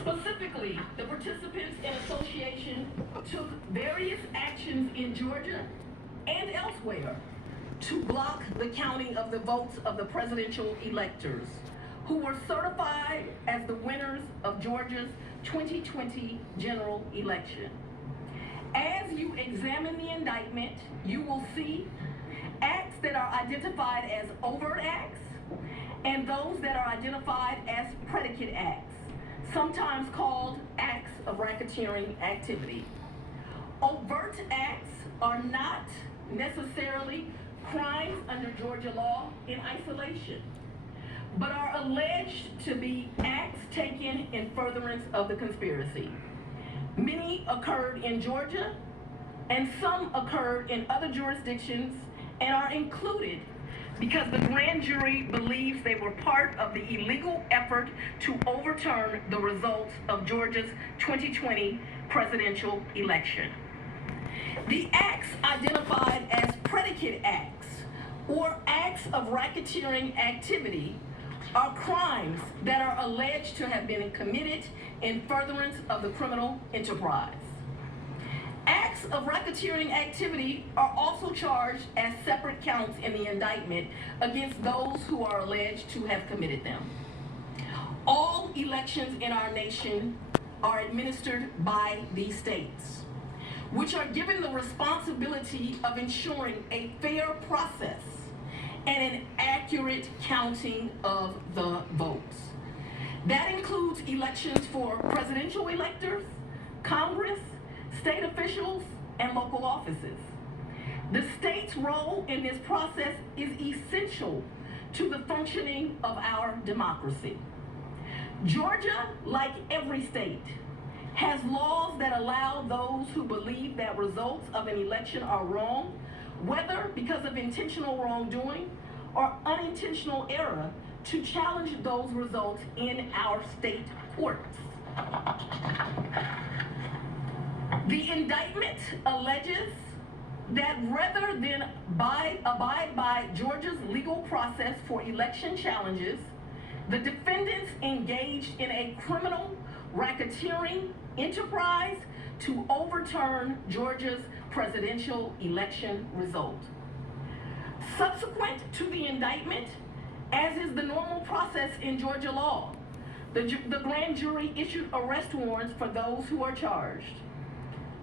Specifically, the participants in association took various actions in Georgia and elsewhere to block the counting of the votes of the presidential electors who were certified as the winners of Georgia's 2020 general election. As you examine the indictment, you will see acts that are identified as overt acts and those that are identified as predicate acts, sometimes called acts of racketeering activity. Overt acts are not necessarily crimes under Georgia law in isolation, but are alleged to be acts taken in furtherance of the conspiracy. Many occurred in Georgia, and some occurred in other jurisdictions and are included because the grand jury believes they were part of the illegal effort to overturn the results of Georgia's 2020 presidential election. The acts identified as predicate acts or acts of racketeering activity are crimes that are alleged to have been committed in furtherance of the criminal enterprise. Acts of racketeering activity are also charged as separate counts in the indictment against those who are alleged to have committed them. All elections in our nation are administered by these states, which are given the responsibility of ensuring a fair process and an accurate counting of the votes. That includes elections for presidential electors, Congress, state officials, and local offices. The state's role in this process is essential to the functioning of our democracy. Georgia, like every state, has laws that allow those who believe that results of an election are wrong, whether because of intentional wrongdoing or unintentional error, to challenge those results in our state courts. The indictment alleges that rather than abide by Georgia's legal process for election challenges, the defendants engaged in a criminal racketeering enterprise to overturn Georgia's presidential election result. Subsequent to the indictment, as is the normal process in Georgia law, the grand jury issued arrest warrants for those who are charged.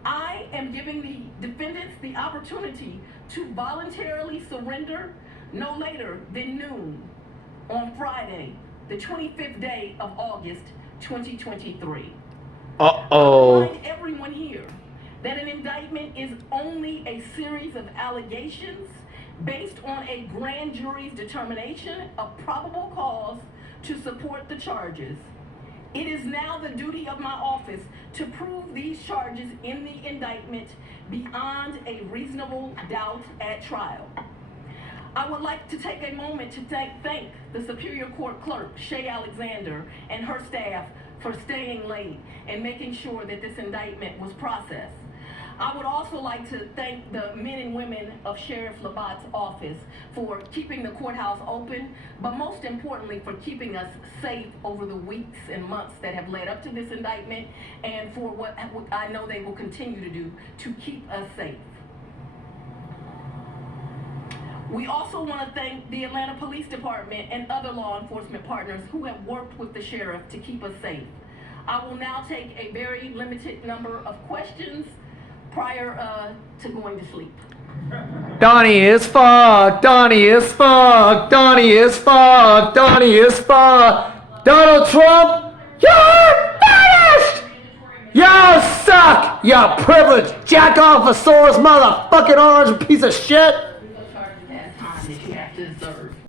I am giving the defendants the opportunity to voluntarily surrender no later than noon on Friday, the 25th day of August, 2023. Uh-oh. I remind everyone here that an indictment is only a series of allegations based on a grand jury's determination of probable cause to support the charges. It is now the duty of my office to prove these charges in the indictment beyond a reasonable doubt at trial. I would like to take a moment to thank the Superior Court Clerk, Shay Alexander, and her staff for staying late and making sure that this indictment was processed. I would also like to thank the men and women of Sheriff Labatt's office for keeping the courthouse open, but most importantly for keeping us safe over the weeks and months that have led up to this indictment, and for what I know they will continue to do to keep us safe. We also want to thank the Atlanta Police Department and other law enforcement partners who have worked with the sheriff to keep us safe. I will now take a very limited number of questions prior to going to sleep. Donnie is fucked. Donnie is fucked. Donnie is fucked. Donnie is fucked. Donald Trump, you're finished! You suck! You privileged jack-off-a-saurus motherfucking orange piece of shit!